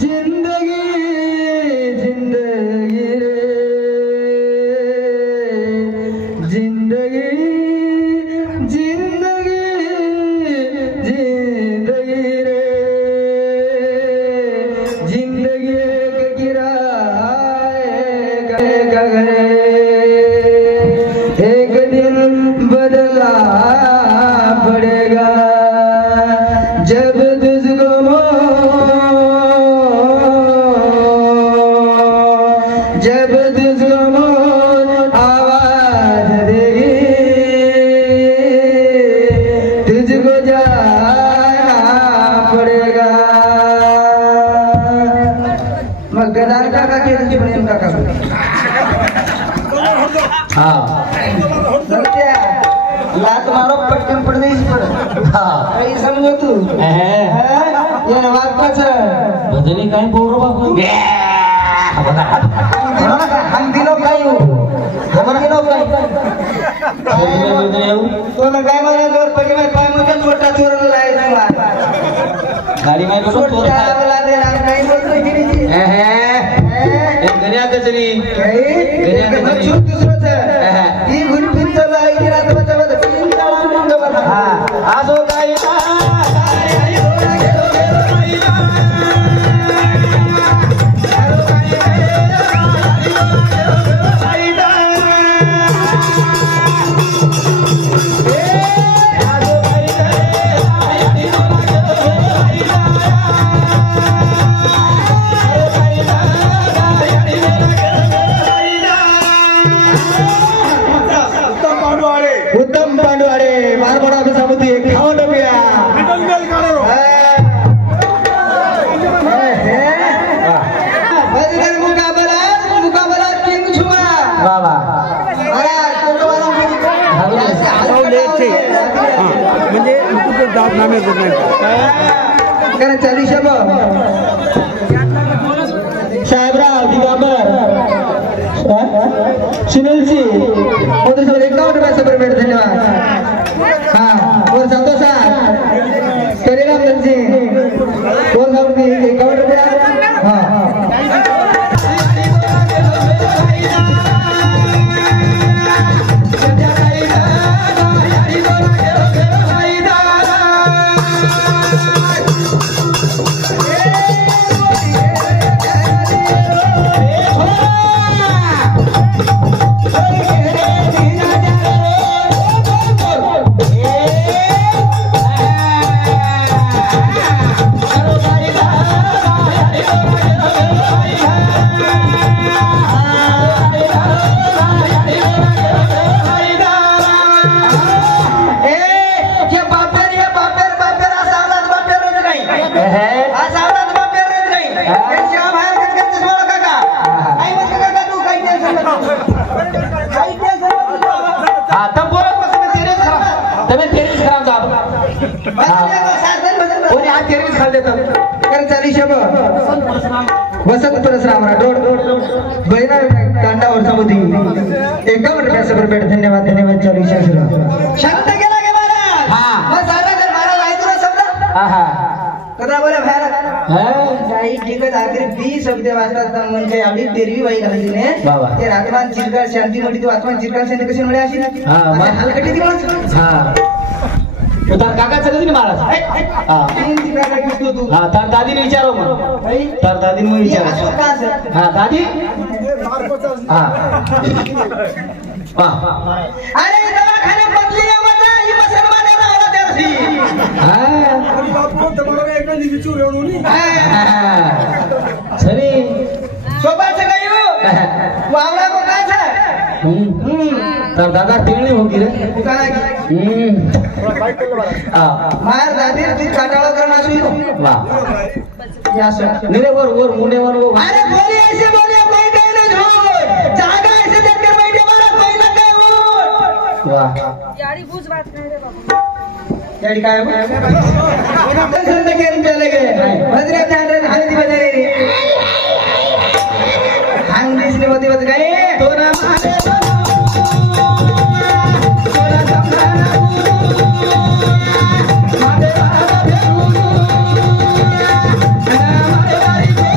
जिंदगी जिंदगी रे जिंदगी जिंदगी जिंदगी रे जिंदगी एक किराएगा घरे एक दिन बदला पड़ेगा जब तुझको जब तुझको मौत आवाज देगी तुझको जाना पड़ेगा। मग गदार काका केली प्रेम काका हाँ लात मारो पटकन पड़ गई पर हाँ काही समजो तू ये वाक्याच भजनी काय बोरो बाबू हम दिलो काय हमर दिलो काय तो ना काय मला जोर पगे मैं पाय मुझे छोटा चोर लाए तुम गाड़ी में को चोर वाला दे ना नहीं बोलते गिरी जी ए गनिया कचरी गनिया कचरी छोट दूसरो से ई घुरी फिर चला आई की रात बचा बचा हां आजो काय उत्तम पांडवारे मारबड़ा के सामने एक खाओ बिया बजरंग मुकाबला किंग छुआ बाबा म्हणजे युट्यूबवर दाब नामे कारण चाली शब साहेबराव दिगंबर सुनील जी मोदी साहब 51 रुपये से पेमेंट धन्यवाद हाँ और संतोष सर करीराम जी और साहब की 51 रुपया हाँ वसंत परशुराम राठोड बहिणा कांडावर समुद्री 51 रुपया से पेमेंट धन्यवाद धन्यवाद चालू शांत केला गे महाराज हां मग झाला तर महाराज आहे तुला शब्द हां हां कदा बोले भारत हां काही ठीक आहे आखरी 20 शब्द वाचतात म्हणजे आम्ही 13वी वही घालली ने ते राजमान चिरकाळ शांती मोठी तो आत्मा चिरकाळ शांती कशी मिळे अशी हां हलकटी ती म्हणून हां उतार काका चलत नाही महाराज हां तीन काका किसतो तू हां तार दादीने विचारो मग तार दादीने मग विचार हां दादी हां अरे दवाखाने बदली आवता ही मुसलमान राहला त्याची हां बापू तुम्हाला एक दिन विचारू येऊ नी हां सरी सोबाचं काय हो वावला को काय छे तर दादा टिंगणी होती रे काय मार दादी तू काटाळा करना सुनो वाह या सर मेरे वर मुंडे वर वो अरे बोली ऐसे बोले कोई कहे ना झूठ जागा ऐसे देखकर बैठे मारा कोई ना कहे वो वाह यारी बुझ बात नहीं रे बाबू यारी काय संत के चले गए बजरे ध्यान रे हल्दी बजा रे हांग दिसले होते बज गए तो ना मारे मारे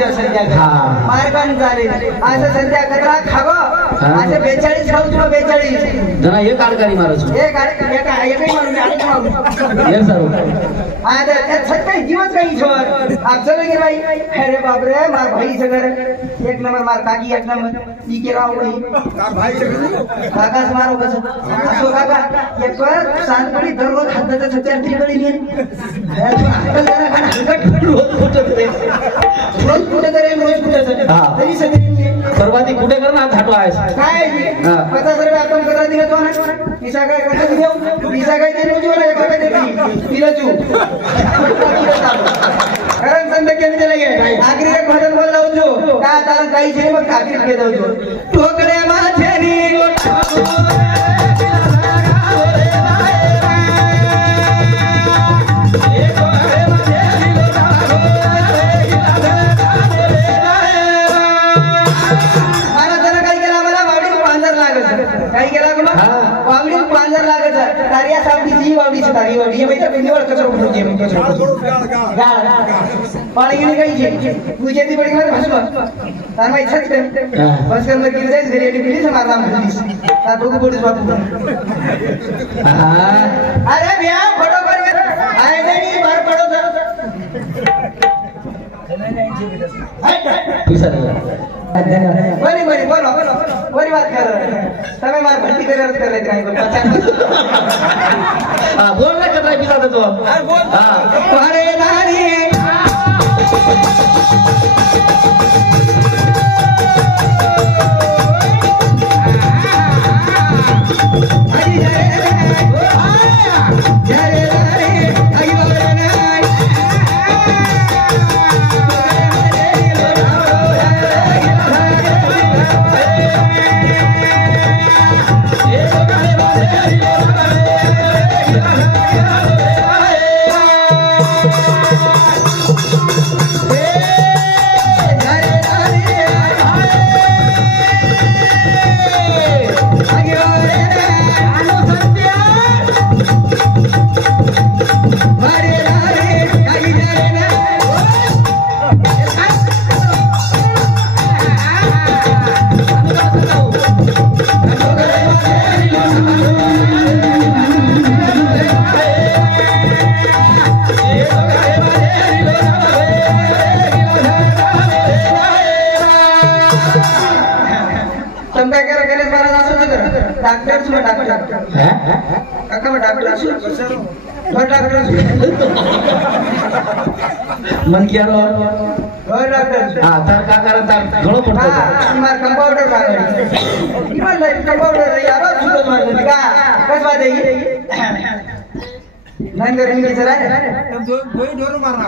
संध्या हा. मार्गाने चालेल असं संध्या कचरा खावं असे 42 खाऊ तुला 42 जरा एक आडकारी मारायचो एक एकही मारून आठ मारून एक सर्व आता त्यात सत्य जीवच काही छोर आपचं की बाई अरे बापरे मार भाई सगळं एक नंबर मार काकी एक नंबर ती केला वही काकाच मारो कसं असो काका एक पर सांगपडी दररोज हाताचं सत्या तिकडे नेन रोज कुठे तरी हा. तरी सगळे सर्वाधिक कुठे कर ना थाटो आहेस काय हा. पता सर्व आपण करा दिला तो ना पिसा काय करता देऊ पिसा काय ते रोज वाला काय देते तिला चू कारण संत केले दिले गे आखरी एक भजन बोल लावतो का तार काही छे मग काफी के दवतो टोकरे माझेरी काही केला का वावडी पांजर लागत तारिया सावडीची वावडीची तारी वावडी हे माहिती पेंडीवर कचरा उठवते गाळ पाणी गेली काही पूजेची बडी मध्ये भासलो तार माहिती छत बस कर गेली जायच घरी आणि बिली मारला म्हणलीस तार डोकं पोलीस बापू अरे भैया फोटो कर आए नाही बार पडो बरी बरी बोलो बरी बात कर તમે માર ભરતી કરે કાઈ बोल ना कतरा पिसा तो अरे नारी मन किया रो हां तार का कारण तार घणो पडतो मार कंपाउंडर लागली इमान लाईफ कंपाउंडर यार सुद्धा मारली का कस बात आहे नंतर मी जरा दोन डोर मारना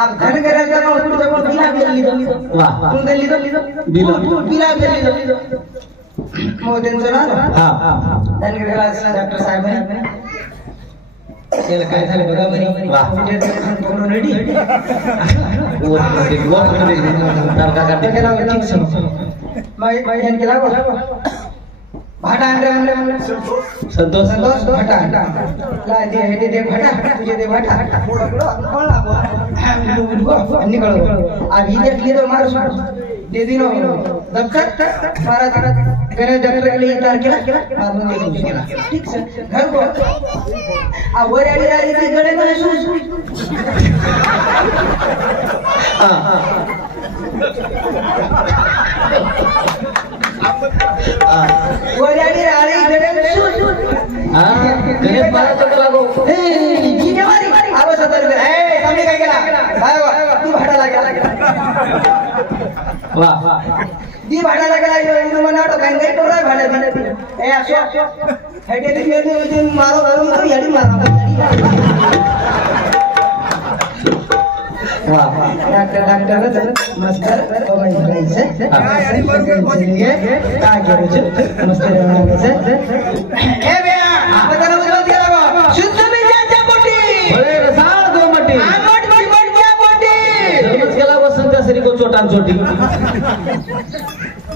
आप धन करायचा का तुझं कोण बिला गेली वाह तू गेली बिला गेली मोदींचं ना हां धन करायचं डॉक्टर साहेब त्याला काय झालं बघा बरी वाह पूर्ण रेडी तार का करते केला ठीक समज ध्यान केला भाटा आणले संतोष संतोष भाटा ला दे भाटा तुझे दे भाटा निकल अभी देखली तो मार दे दिनो दबकर मारा गणेश डॉक्टर के लिए तार केला मारून दे केला ठीक से घर को आ वर आली राजी ती गणे गणे सु हां वर आली राजी गणे सु हां गणेश बाळा तो लागो ए जीने मारी आवाज सतर ए तुम्ही काय केला बाय तू भाडा लागला वाह दी भाडा लागला इनु मनाटो काय काय करू भाडा दी ए असो हेटे दी मेली मारो मारो तो याडी मारा वाह डॉक्टर मस्त बघायचं याडी बोलिए काय करायचं मस्त राहायचं ए बेया बदला उजवा दिला गो शुद्ध बीजाच्या पोटी बळे रसाळ गोमटी आमट बटच्या पोटी धर्मच केला वसंत श्री को छोटा छोटी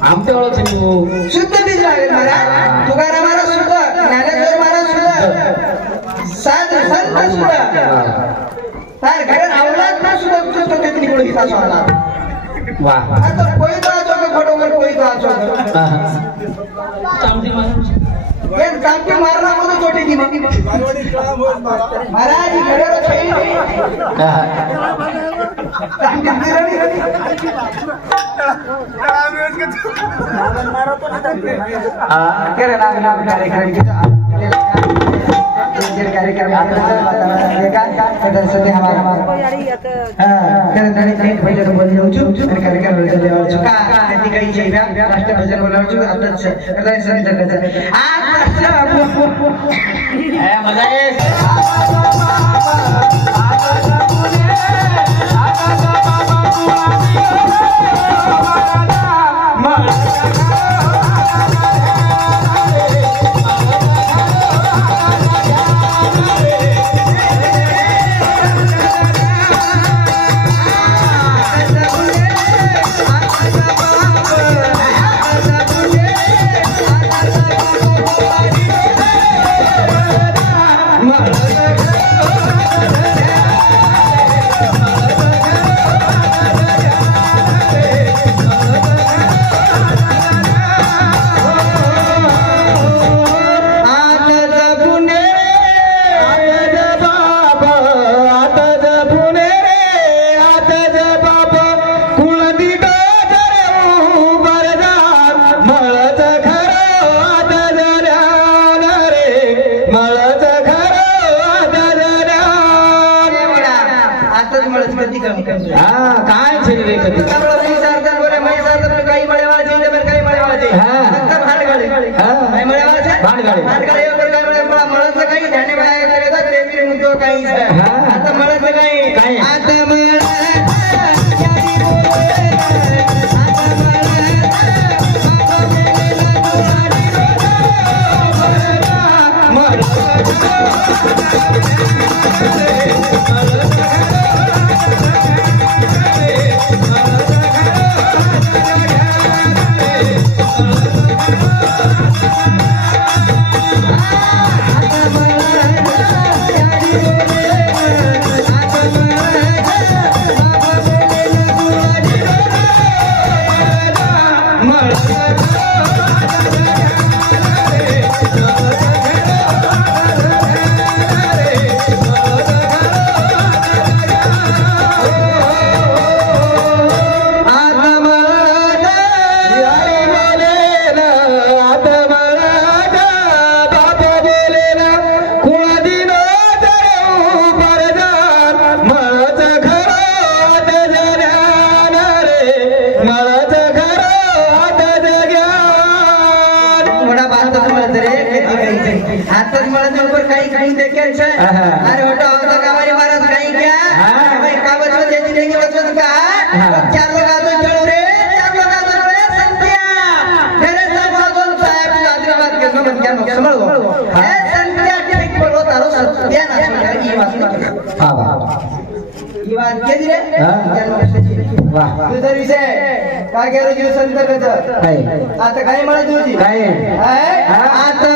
आमच्या ओळख तू शुद्ध बीज लागेल महाराज तुकारामाला शुद्ध ज्ञानेश्वर महाराज शुद्ध साध संत शुद्ध तार घरात आवला तर सुद्धा तुझं तो किती कोणी हिता सोडला वा आता कोई तो आजो के फोटो में कोई तो आजो ये कांके मारना को तो छोटी दी महाराज खड़े रो छई कांके गिरणी करे नाम कार्यक्रम की कार्यक्रम सध्या हमारा पहिले बोल जाऊ कार्यक्रम काही राष्ट्रभजन बोलावं मजा काय छे रे कधी काही अरे होता होता कामारी महाराज काही क्या भाई कागज में देती देंगे बच्चों का 4 लोग आ तो चलो रे 4 लोग आ तो रे संतिया तेरे साथ साहब हैदराबाद के समझ क्या समझ लो ए संतिया ठीक बोलो तारो सत्या ना ये बात हां ये बात के रे वाह तुझा विषय काय केलं जीव संत कच आता काय मला तुझी काय आता